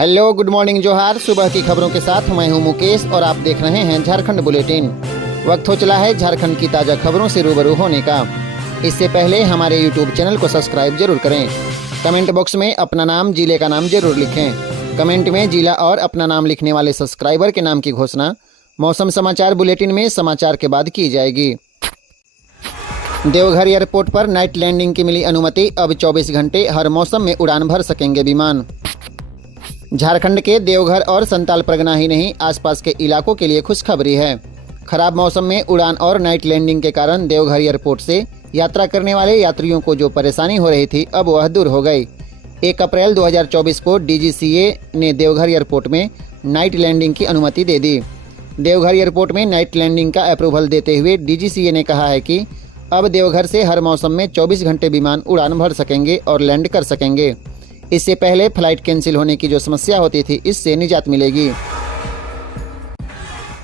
Hello, good morning जोहार। सुबह की खबरों के साथ मैं हूं मुकेश और आप देख रहे हैं झारखंड बुलेटिन। वक्त हो चला है झारखंड की ताज़ा खबरों से रूबरू होने का। इससे पहले हमारे यूट्यूब चैनल को सब्सक्राइब जरूर करें। कमेंट बॉक्स में अपना नाम, जिले का नाम जरूर लिखें। कमेंट में जिला और अपना नाम लिखने वाले सब्सक्राइबर के नाम की घोषणा मौसम समाचार बुलेटिन में समाचार के बाद की जाएगी। देवघर एयरपोर्ट पर नाइट लैंडिंग की मिली अनुमति। अब 24 घंटे हर मौसम में उड़ान भर सकेंगे विमान। झारखंड के देवघर और संताल परगना ही नहीं, आसपास के इलाकों के लिए खुशखबरी है। खराब मौसम में उड़ान और नाइट लैंडिंग के कारण देवघर एयरपोर्ट से यात्रा करने वाले यात्रियों को जो परेशानी हो रही थी, अब वह दूर हो गई। 1 अप्रैल 2024 को डीजीसीए ने देवघर एयरपोर्ट में नाइट लैंडिंग की अनुमति दे दी। देवघर एयरपोर्ट में नाइट लैंडिंग का अप्रूवल देते हुए डीजीसीए ने कहा है कि अब देवघर से हर मौसम में 24 घंटे विमान उड़ान भर सकेंगे और लैंड कर सकेंगे। इससे पहले फ्लाइट कैंसिल होने की जो समस्या होती थी, इससे निजात मिलेगी।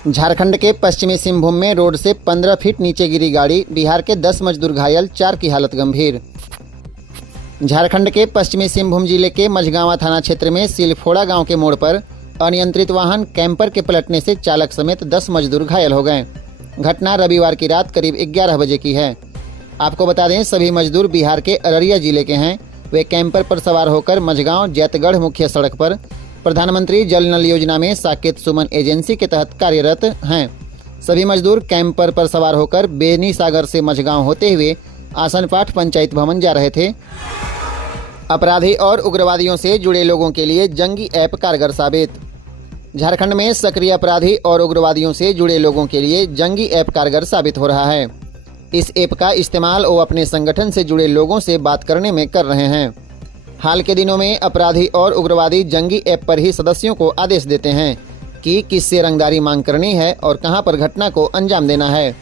झारखंड के पश्चिमी सिंहभूम में रोड से 15 फीट नीचे गिरी गाड़ी, बिहार के 10 मजदूर घायल, 4 की हालत गंभीर। झारखंड के पश्चिमी सिंहभूम जिले के मझगांवा थाना क्षेत्र में सिलफोड़ा गांव के मोड़ पर अनियंत्रित वाहन कैंपर के पलटने से चालक समेत 10 मजदूर घायल हो गए। घटना रविवार की रात करीब 11 बजे की है। आपको बता दें, सभी मजदूर बिहार के अररिया जिले के हैं। वे कैंपर पर सवार होकर मझगांव जैतगढ़ मुख्य सड़क पर प्रधानमंत्री जल नल योजना में साकेत सुमन एजेंसी के तहत कार्यरत हैं। सभी मजदूर कैंपर पर सवार होकर बेनी सागर से मझगांव होते हुए आसनपाठ पंचायत भवन जा रहे थे। अपराधी और उग्रवादियों से जुड़े लोगों के लिए जंगी ऐप कारगर साबित। झारखंड में सक्रिय अपराधी और उग्रवादियों से जुड़े लोगों के लिए जंगी ऐप कारगर साबित हो रहा है। इस ऐप का इस्तेमाल वो अपने संगठन से जुड़े लोगों से बात करने में कर रहे हैं। हाल के दिनों में अपराधी और उग्रवादी जंगी ऐप पर ही सदस्यों को आदेश देते हैं कि किससे रंगदारी मांग करनी है और कहां पर घटना को अंजाम देना है।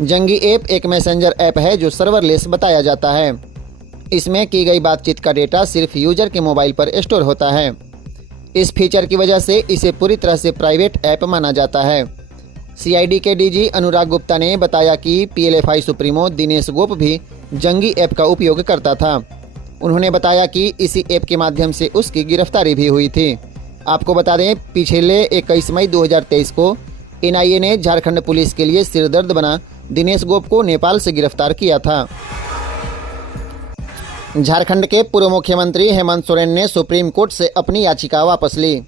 जंगी ऐप एक मैसेंजर ऐप है जो सर्वरलेस बताया जाता है। इसमें की गई बातचीत का डेटा सिर्फ यूजर के मोबाइल पर स्टोर होता है। इस फीचर की वजह से इसे पूरी तरह से प्राइवेट ऐप माना जाता है। सीआईडी के डीजी अनुराग गुप्ता ने बताया कि पीएलएफआई सुप्रीमो दिनेश गोप भी जंगी ऐप का उपयोग करता था। उन्होंने बताया कि इसी ऐप के माध्यम से उसकी गिरफ्तारी भी हुई थी। आपको बता दें, पिछले 21 मई 2023 को एनआईए ने झारखंड पुलिस के लिए सिरदर्द बना दिनेश गोप को नेपाल से गिरफ्तार किया था। झारखंड के पूर्व मुख्यमंत्री हेमंत सोरेन ने सुप्रीम कोर्ट से अपनी याचिका वापस ली।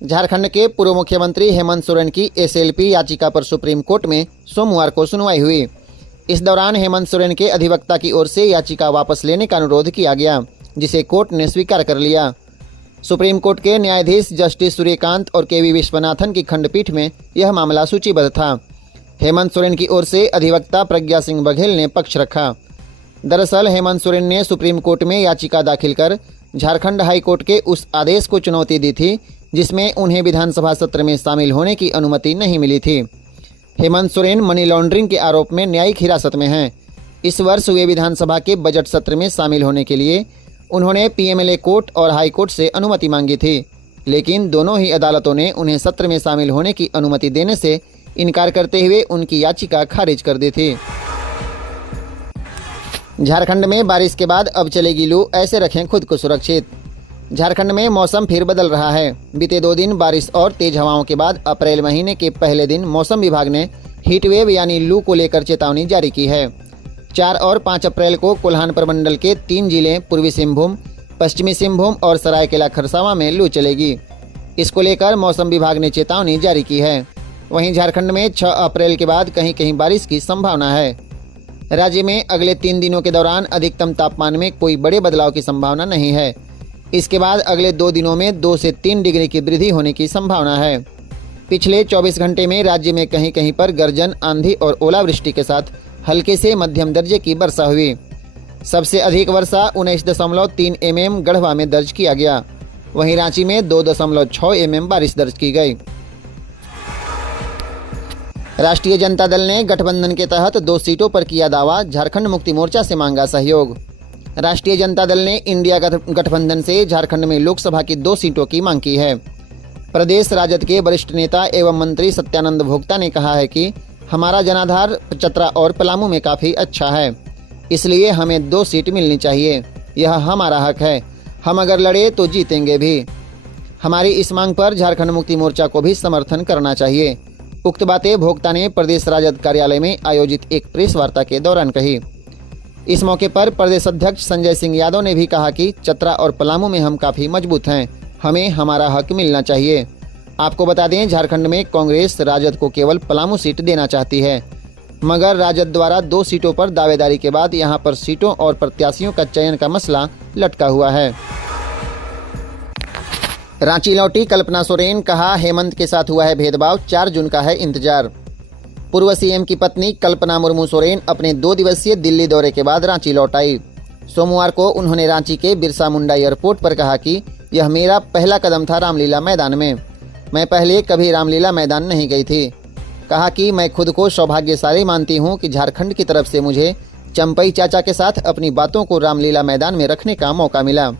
झारखंड के पूर्व मुख्यमंत्री हेमंत सोरेन की एसएलपी याचिका पर सुप्रीम कोर्ट में सोमवार को सुनवाई हुई। इस दौरान हेमंत सोरेन के अधिवक्ता की ओर से याचिका वापस लेने का अनुरोध किया गया, जिसे कोर्ट ने स्वीकार कर लिया। सुप्रीम कोर्ट के न्यायाधीश जस्टिस सूर्यकांत और केवी विश्वनाथन की खंडपीठ में यह मामला सूचीबद्ध था। हेमंत सोरेन की ओर से अधिवक्ता प्रज्ञा सिंह बघेल ने पक्ष रखा। दरअसल हेमंत सोरेन ने सुप्रीम कोर्ट में याचिका दाखिल कर झारखंड हाई कोर्ट के उस आदेश को चुनौती दी थी जिसमें उन्हें विधानसभा सत्र में शामिल होने की अनुमति नहीं मिली थी। हेमंत सोरेन मनी लॉन्ड्रिंग के आरोप में न्यायिक हिरासत में हैं। इस वर्ष हुए विधानसभा के बजट सत्र में शामिल होने के लिए उन्होंने पीएमएलए कोर्ट और हाई कोर्ट से अनुमति मांगी थी, लेकिन दोनों ही अदालतों ने उन्हें सत्र में शामिल होने की अनुमति देने से इनकार करते हुए उनकी याचिका खारिज कर दी थी। झारखंड में बारिश के बाद अब चलेगी लू, ऐसे रखें खुद को सुरक्षित। झारखंड में मौसम फिर बदल रहा है। बीते 2 दिन बारिश और तेज हवाओं के बाद अप्रैल महीने के पहले दिन मौसम विभाग ने हीट वेव यानी लू को लेकर चेतावनी जारी की है। 4 और 5 अप्रैल को कोल्हान प्रमंडल के 3 जिले पूर्वी सिंहभूम, पश्चिमी सिंहभूम और सरायकेला खरसावां में लू चलेगी। इसको लेकर मौसम विभाग ने चेतावनी जारी की है। वहीं झारखंड में 6 अप्रैल के बाद कहीं कहीं बारिश की संभावना है। राज्य में अगले 3 दिनों के दौरान अधिकतम तापमान में कोई बड़े बदलाव की संभावना नहीं है। इसके बाद अगले 2 दिनों में 2 से 3 डिग्री की वृद्धि होने की संभावना है। पिछले 24 घंटे में राज्य में कहीं कहीं पर गर्जन, आंधी और ओलावृष्टि के साथ हल्के से मध्यम दर्जे की वर्षा हुई। सबसे अधिक वर्षा 19.3 mm गढ़वा में दर्ज किया गया। वहीं रांची में 2.6 mm बारिश दर्ज की गई। राष्ट्रीय जनता दल ने गठबंधन के तहत 2 सीटों पर किया दावा, झारखंड मुक्ति मोर्चा से मांगा सहयोग। राष्ट्रीय जनता दल ने इंडिया गठबंधन से झारखंड में लोकसभा की 2 सीटों की मांग की है। प्रदेश राजद के वरिष्ठ नेता एवं मंत्री सत्यानंद भोक्ता ने कहा है कि हमारा जनाधार चतरा और पलामू में काफ़ी अच्छा है, इसलिए हमें 2 सीट मिलनी चाहिए। यह हमारा हक है। हम अगर लड़े तो जीतेंगे भी। हमारी इस मांग पर झारखंड मुक्ति मोर्चा को भी समर्थन करना चाहिए। उक्त बातें भोक्ता ने प्रदेश राजद कार्यालय में आयोजित एक प्रेस वार्ता के दौरान कही। इस मौके पर प्रदेश अध्यक्ष संजय सिंह यादव ने भी कहा कि चतरा और पलामू में हम काफी मजबूत हैं, हमें हमारा हक मिलना चाहिए। आपको बता दें, झारखंड में कांग्रेस राजद को केवल पलामू सीट देना चाहती है, मगर राजद द्वारा 2 सीटों पर दावेदारी के बाद यहां पर सीटों और प्रत्याशियों का चयन का मसला लटका हुआ है। रांची लौटी कल्पना सोरेन, कहा हेमंत के साथ हुआ है भेदभाव, 4 जून का है इंतजार। पूर्व सीएम की पत्नी कल्पना मुर्मू सोरेन अपने 2 दिवसीय दिल्ली दौरे के बाद रांची लौट आई। सोमवार को उन्होंने रांची के बिरसा मुंडा एयरपोर्ट पर कहा कि यह मेरा पहला कदम था रामलीला मैदान में। मैं पहले कभी रामलीला मैदान नहीं गई थी। कहा कि मैं खुद को सौभाग्यशाली मानती हूं कि झारखंड की तरफ से मुझे चंपई चाचा के साथ अपनी बातों को रामलीला मैदान में रखने का मौका मिला।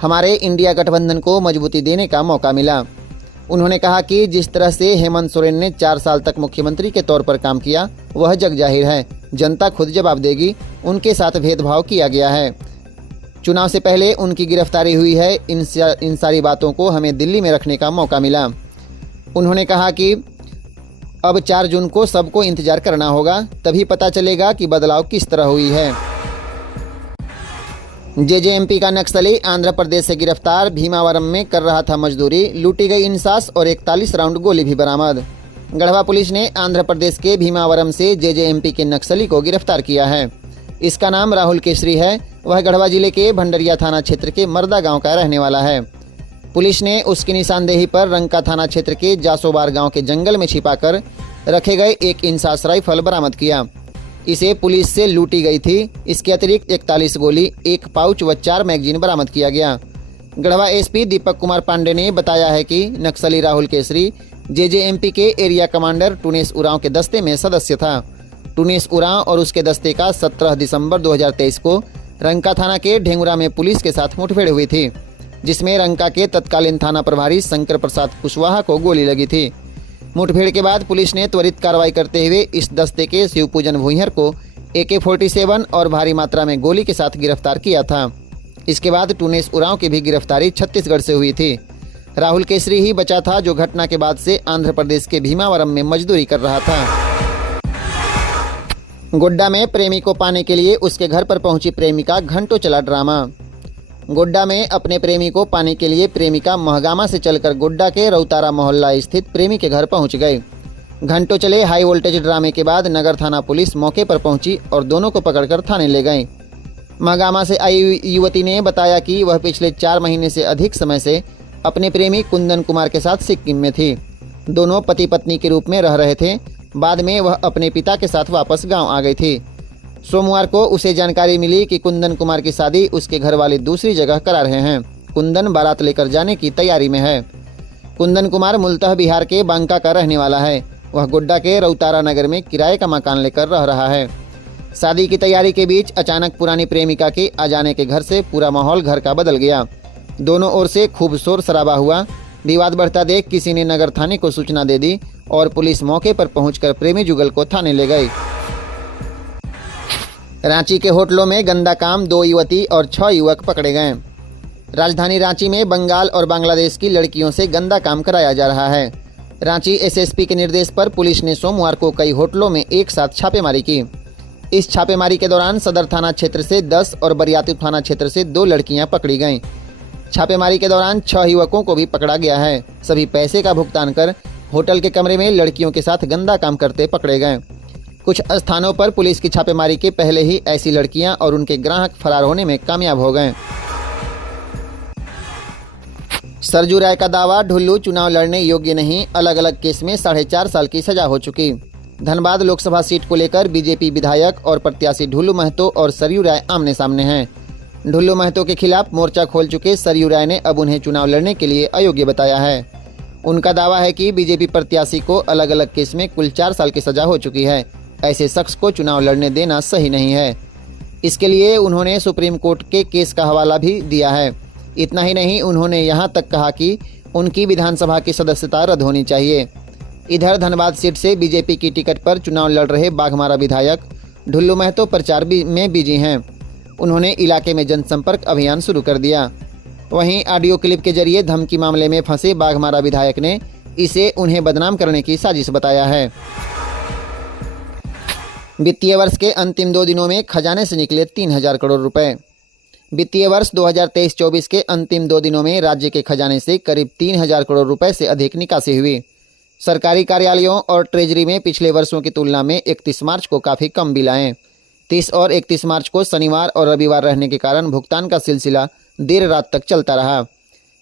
हमारे इंडिया गठबंधन को मजबूती देने का मौका मिला। उन्होंने कहा कि जिस तरह से हेमंत सोरेन ने 4 साल तक मुख्यमंत्री के तौर पर काम किया, वह जग जाहिर है, जनता खुद जवाब देगी। उनके साथ भेदभाव किया गया है। चुनाव से पहले उनकी गिरफ्तारी हुई है। इन सारी बातों को हमें दिल्ली में रखने का मौका मिला। उन्होंने कहा कि अब 4 जून को सबको इंतजार करना होगा, तभी पता चलेगा कि बदलाव किस तरह हुई है। जेजेएमपी का नक्सली आंध्र प्रदेश से गिरफ्तार, भीमावरम में कर रहा था मजदूरी, लूटी गई इंसास और 41 राउंड गोली भी बरामद। गढ़वा पुलिस ने आंध्र प्रदेश के भीमावरम से जेजेएमपी के नक्सली को गिरफ्तार किया है। इसका नाम राहुल केसरी है। वह गढ़वा जिले के भंडरिया थाना क्षेत्र के मर्दा गांव का रहने वाला है। पुलिस ने उसकी निशानदेही पर रंका थाना क्षेत्र के जासोबार गांव के जंगल में छिपाकर रखे गए एक इंसास राइफल बरामद किया। इसे पुलिस से लूटी गई थी। इसके अतिरिक्त 41 गोली, 1 पाउच व 4 मैगजीन बरामद किया गया। गढ़वा एसपी दीपक कुमार पांडे ने बताया है कि नक्सली राहुल केसरी जेजेएमपी के एरिया कमांडर टूनेस उरांव के दस्ते में सदस्य था। टूनेस उरांव और उसके दस्ते का 17 दिसंबर 2023 को रंका थाना के ढेंगुरा में पुलिस के साथ मुठभेड़ हुई थी, जिसमें रंका के तत्कालीन थाना प्रभारी शंकर प्रसाद कुशवाहा को गोली लगी थी। मुठभेड़ के बाद पुलिस ने त्वरित कार्रवाई करते हुए इस दस्ते के शिवपूजन भुइहर को AK-47 और भारी मात्रा में गोली के साथ गिरफ्तार किया था। इसके बाद टूनेस उरांव की भी गिरफ्तारी छत्तीसगढ़ से हुई थी। राहुल केसरी ही बचा था जो घटना के बाद से आंध्र प्रदेश के भीमावरम में मजदूरी कर रहा था। गोड्डा में प्रेमी को पाने के लिए उसके घर पर पहुंची प्रेमिका, घंटों चला ड्रामा। गोड्डा में अपने प्रेमी को पाने के लिए प्रेमिका महगामा से चलकर गोड्डा के रौतारा मोहल्ला स्थित प्रेमी के घर पहुंच गए। घंटों चले हाई वोल्टेज ड्रामे के बाद नगर थाना पुलिस मौके पर पहुंची और दोनों को पकड़कर थाने ले गए। महगामा से आई युवती ने बताया कि वह पिछले 4 महीने से अधिक समय से अपने प्रेमी कुंदन कुमार के साथ सिक्किम में थी। दोनों पति पत्नी के रूप में रह रहे थे। बाद में वह अपने पिता के साथ वापस गाँव आ गई थी। सोमवार को उसे जानकारी मिली कि कुंदन कुमार की शादी उसके घर वाले दूसरी जगह करा रहे हैं। कुंदन बारात लेकर जाने की तैयारी में है। कुंदन कुमार मूलतः बिहार के बांका का रहने वाला है। वह गोड्डा के रौतारा नगर में किराए का मकान लेकर रह रहा है। शादी की तैयारी के बीच अचानक पुरानी प्रेमिका के आ जाने के घर से पूरा माहौल घर का बदल गया। दोनों ओर से खूब शोर शराबा हुआ। विवाद बढ़ता देख किसी ने नगर थाने को सूचना दे दी और पुलिस मौके पर पहुंचकर प्रेमी जुगल को थाने ले गई। रांची के होटलों में गंदा काम, 2 युवती और 6 युवक पकड़े गए। राजधानी रांची में बंगाल और बांग्लादेश की लड़कियों से गंदा काम कराया जा रहा है। रांची एसएसपी के निर्देश पर पुलिस ने सोमवार को कई होटलों में एक साथ छापेमारी की। इस छापेमारी के दौरान सदर थाना क्षेत्र से 10 और बरियातू थाना क्षेत्र से 2 लड़कियां पकड़ी गईं। छापेमारी के दौरान 6 युवकों को भी पकड़ा गया है। सभी पैसे का भुगतान कर होटल के कमरे में लड़कियों के साथ गंदा काम करते पकड़े गए। कुछ स्थानों पर पुलिस की छापेमारी के पहले ही ऐसी लड़कियां और उनके ग्राहक फरार होने में कामयाब हो गए। सरजू राय का दावा, ढुल्लू चुनाव लड़ने योग्य नहीं, अलग अलग केस में 4.5 साल की सजा हो चुकी। धनबाद लोकसभा सीट को लेकर बीजेपी विधायक और प्रत्याशी ढुल्लू महतो और सरयू राय आमने सामने हैं। ढुल्लू महतो के खिलाफ मोर्चा खोल चुके सरयू राय ने अब उन्हें चुनाव लड़ने के लिए अयोग्य बताया है। उनका दावा है कि बीजेपी प्रत्याशी को अलग अलग केस में कुल 4 साल की सजा हो चुकी है। ऐसे शख्स को चुनाव लड़ने देना सही नहीं है। इसके लिए उन्होंने सुप्रीम कोर्ट के केस का हवाला भी दिया है। इतना ही नहीं, उन्होंने यहां तक कहा कि उनकी विधानसभा की सदस्यता रद्द होनी चाहिए। इधर धनबाद सीट से बीजेपी की टिकट पर चुनाव लड़ रहे बाघमारा विधायक ढुल्लू महतो प्रचार में बिजी हैं। उन्होंने इलाके में जनसंपर्क अभियान शुरू कर दिया। वहीं ऑडियो क्लिप के जरिए धमकी मामले में फंसे बाघमारा विधायक ने इसे उन्हें बदनाम करने की साजिश बताया है। वित्तीय वर्ष के अंतिम 2 दिनों में खजाने से निकले 3,000 करोड़ रुपए। वित्तीय वर्ष 2023-24 के अंतिम 2 दिनों में राज्य के खजाने से करीब 3,000 करोड़ रुपए से अधिक निकासी हुई। सरकारी कार्यालयों और ट्रेजरी में पिछले वर्षों की तुलना में 31 मार्च को काफ़ी कम बिल आए। 30 और 31 मार्च को शनिवार और रविवार रहने के कारण भुगतान का सिलसिला देर रात तक चलता रहा।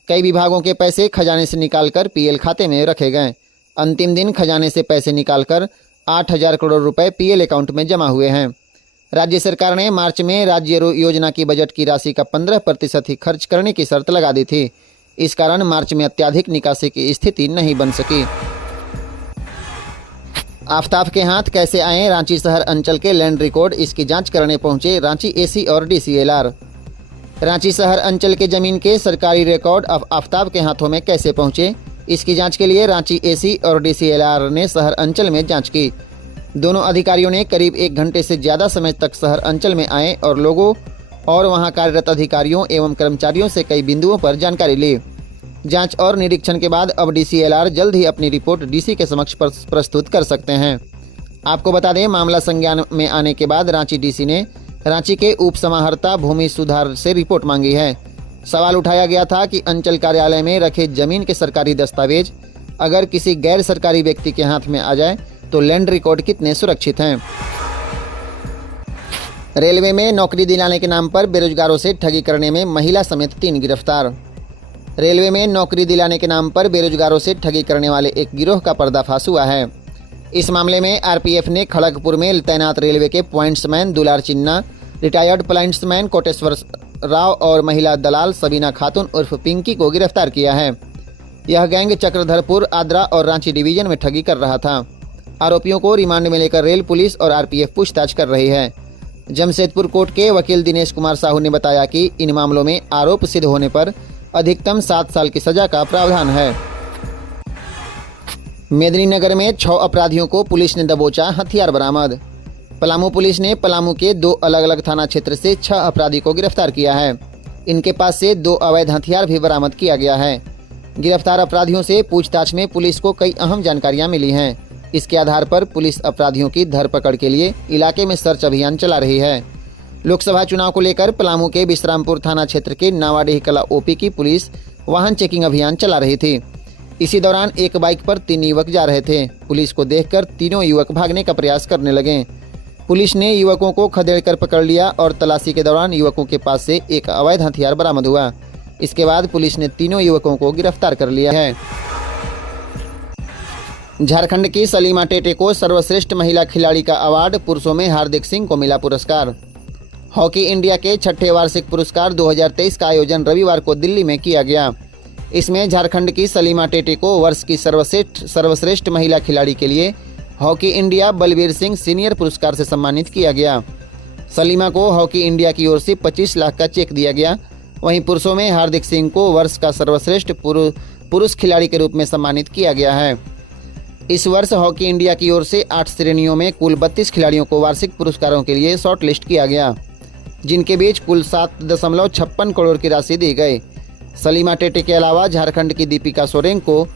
कई विभागों के पैसे खजाने से निकालकर पीएल खाते में रखे गए। अंतिम दिन खजाने से पैसे निकालकर 8,000 करोड़ रुपए पीएल अकाउंट में जमा हुए हैं। राज्य सरकार ने मार्च में राज्य योजना की बजट की राशि का 15% ही खर्च करने की शर्त लगा दी थी। इस कारण मार्च में अत्यधिक निकासी की स्थिति नहीं बन सकी। आफताब के हाथ कैसे आए रांची शहर अंचल के लैंड रिकॉर्ड, इसकी जांच करने पहुंचे रांची एसी और डीसीएलआर। रांची शहर अंचल के जमीन के सरकारी रिकॉर्ड आफताब के हाथों में कैसे पहुंचे, इसकी जांच के लिए रांची एसी और डीसीएलआर ने शहर अंचल में जांच की। दोनों अधिकारियों ने करीब 1 घंटे से ज़्यादा समय तक शहर अंचल में आए और लोगों और वहां कार्यरत अधिकारियों एवं कर्मचारियों से कई बिंदुओं पर जानकारी ली। जांच और निरीक्षण के बाद अब डीसीएलआर जल्द ही अपनी रिपोर्ट डीसी के समक्ष प्रस्तुत कर सकते हैं। आपको बता दें, मामला संज्ञान में आने के बाद रांची डीसी ने रांची के उप समाहर्ता भूमि सुधार से रिपोर्ट मांगी है। सवाल उठाया गया था कि अंचल कार्यालय में रखे जमीन के सरकारी दस्तावेज अगर किसी गैर सरकारी व्यक्ति के हाथ में आ जाए तो लैंड रिकॉर्ड कितने सुरक्षित हैं। रेलवे में नौकरी दिलाने के नाम पर बेरोजगारों से ठगी करने में महिला समेत 3 गिरफ्तार। रेलवे में नौकरी दिलाने के नाम पर बेरोजगारों से ठगी करने वाले एक गिरोह का पर्दाफाश हुआ है। इस मामले में आरपीएफ ने खड़गपुर में तैनात रेलवे के पॉइंट्समैन दुलार चिन्ना, रिटायर्ड प्लाइंट्समैन कोटेश्वर राव और महिला दलाल सबीना खातून उर्फ पिंकी को गिरफ्तार किया है। यह गैंग चक्रधरपुर, आद्रा और रांची डिवीजन में ठगी कर रहा था। आरोपियों को रिमांड में लेकर रेल पुलिस और आरपीएफ पूछताछ कर रही है। जमशेदपुर कोर्ट के वकील दिनेश कुमार साहू ने बताया कि इन मामलों में आरोप सिद्ध होने पर अधिकतम 7 साल की सजा का प्रावधान है। मेदिनीनगर में 6 अपराधियों को पुलिस ने दबोचा, हथियार बरामद। पलामू पुलिस ने पलामू के 2 अलग अलग थाना क्षेत्र से 6 अपराधी को गिरफ्तार किया है। इनके पास से 2 अवैध हथियार भी बरामद किया गया है। गिरफ्तार अपराधियों से पूछताछ में पुलिस को कई अहम जानकारियां मिली हैं। इसके आधार पर पुलिस अपराधियों की धरपकड़ के लिए इलाके में सर्च अभियान चला रही है। लोकसभा चुनाव को लेकर पलामू के विश्रामपुर थाना क्षेत्र के नावाडीह कला ओपी की पुलिस वाहन चेकिंग अभियान चला रही थी। इसी दौरान एक बाइक पर 3 युवक जा रहे थे। पुलिस को देखकर तीनों युवक भागने का प्रयास करने लगे। पुलिस ने युवकों को खदेड़कर पकड़ लिया और तलाशी के दौरान युवकों के पास से एक अवैध हथियार बरामद हुआ। इसके बाद पुलिस ने तीनों युवकों को गिरफ्तार कर लिया है। झारखंड की सलीमा टेटे को सर्वश्रेष्ठ महिला खिलाड़ी का अवार्ड, पुरुषों में हार्दिक सिंह को मिला पुरस्कार। हॉकी इंडिया के 6ठे वार्षिक पुरस्कार 2023 का आयोजन रविवार को दिल्ली में किया गया। इसमें झारखंड की सलीमा टेटे को वर्ष की सर्वश्रेष्ठ महिला खिलाड़ी के लिए hockey India Balbir Singh senior पुरस्कार से सम्मानित किया गया। सलीमा को हॉकी इंडिया की ओर से 25 लाख का चेक दिया गया। वहीं पुरुषों में हार्दिक सिंह को वर्ष का सर्वश्रेष्ठ पुरुष खिलाड़ी के रूप में सम्मानित किया गया है। इस वर्ष हॉकी इंडिया की ओर से 8 श्रेणियों में कुल 32 खिलाड़ियों को वार्षिक पुरस्कारों के लिए शॉर्ट लिस्ट किया गया, जिनके बीच कुल 7.56 करोड़ की राशि दी गई। सलीमा टेटे के अलावा झारखंड की दीपिका सोरेन को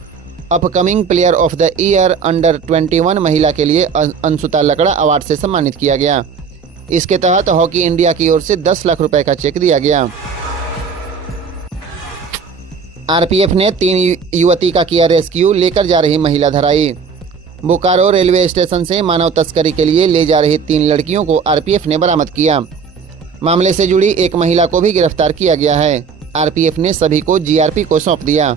upcoming player of the year under 21 महिला के लिए अंशुता लकड़ा अवार्ड से सम्मानित किया गया। इसके तहत हॉकी इंडिया की ओर से 10 लाख रुपए का चेक दिया गया। आरपीएफ ने 3 युवती का किया रेस्क्यू, लेकर जा रही महिला धराई। बोकारो रेलवे स्टेशन से मानव तस्करी के लिए ले जा रही 3 लड़कियों को आरपीएफ ने बरामद किया। मामले से जुड़ी एक महिला को भी गिरफ्तार किया गया है। आरपीएफ ने सभी को जीआरपी को सौंप दिया।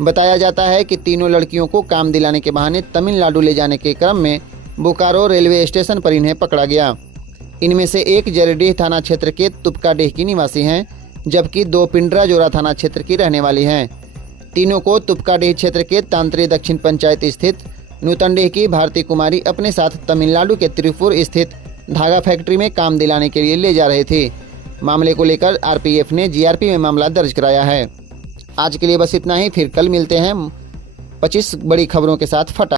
बताया जाता है कि तीनों लड़कियों को काम दिलाने के बहाने तमिलनाडु ले जाने के क्रम में बोकारो रेलवे स्टेशन पर इन्हें पकड़ा गया। इनमें से एक जरीडीह थाना क्षेत्र के तुपकाडीह की निवासी हैं, जबकि 2 पिंडराजोरा थाना क्षेत्र की रहने वाली हैं। तीनों को तुपकाडीह क्षेत्र के तांतरी दक्षिण पंचायत स्थित नूतनडीह की भारती कुमारी अपने साथ तमिलनाडु के तिरुपुर स्थित धागा फैक्ट्री में काम दिलाने के लिए ले जा रहे थे। मामले को लेकर आरपीएफ ने जीआरपी में मामला दर्ज कराया है। आज के लिए बस इतना ही, फिर कल मिलते हैं 25 बड़ी खबरों के साथ। फटा।